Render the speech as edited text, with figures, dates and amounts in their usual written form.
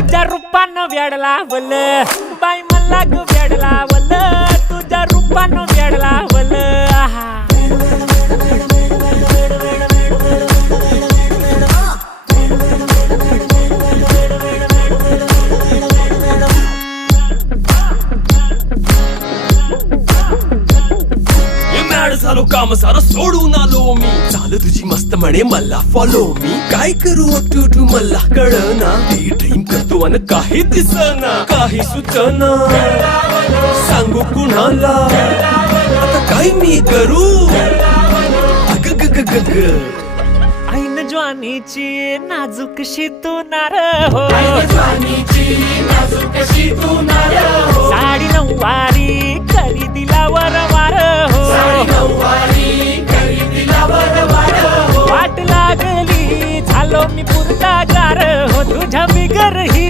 तुझ्या रूपानं वेड लावल बाई मला ग वेड लावल तुझ्या रूपानं वेड लावल झालो काम सारं सोडून आलो मी चाल तुझी मस्त म्हणे मला फॉलो मी काय करू टू मला कळना ड्रीम करतो आणि काही दिसना काही सुचना सांगू कुणाला आता काय मी करू अग ग ग ग ग ऐन ज्वानीची नाजूकशी तू नार हो साडी नऊवारी करी दिला वरवार हो वाट लागली झालो मी पुरता गार हो तुझ्या बिगर ही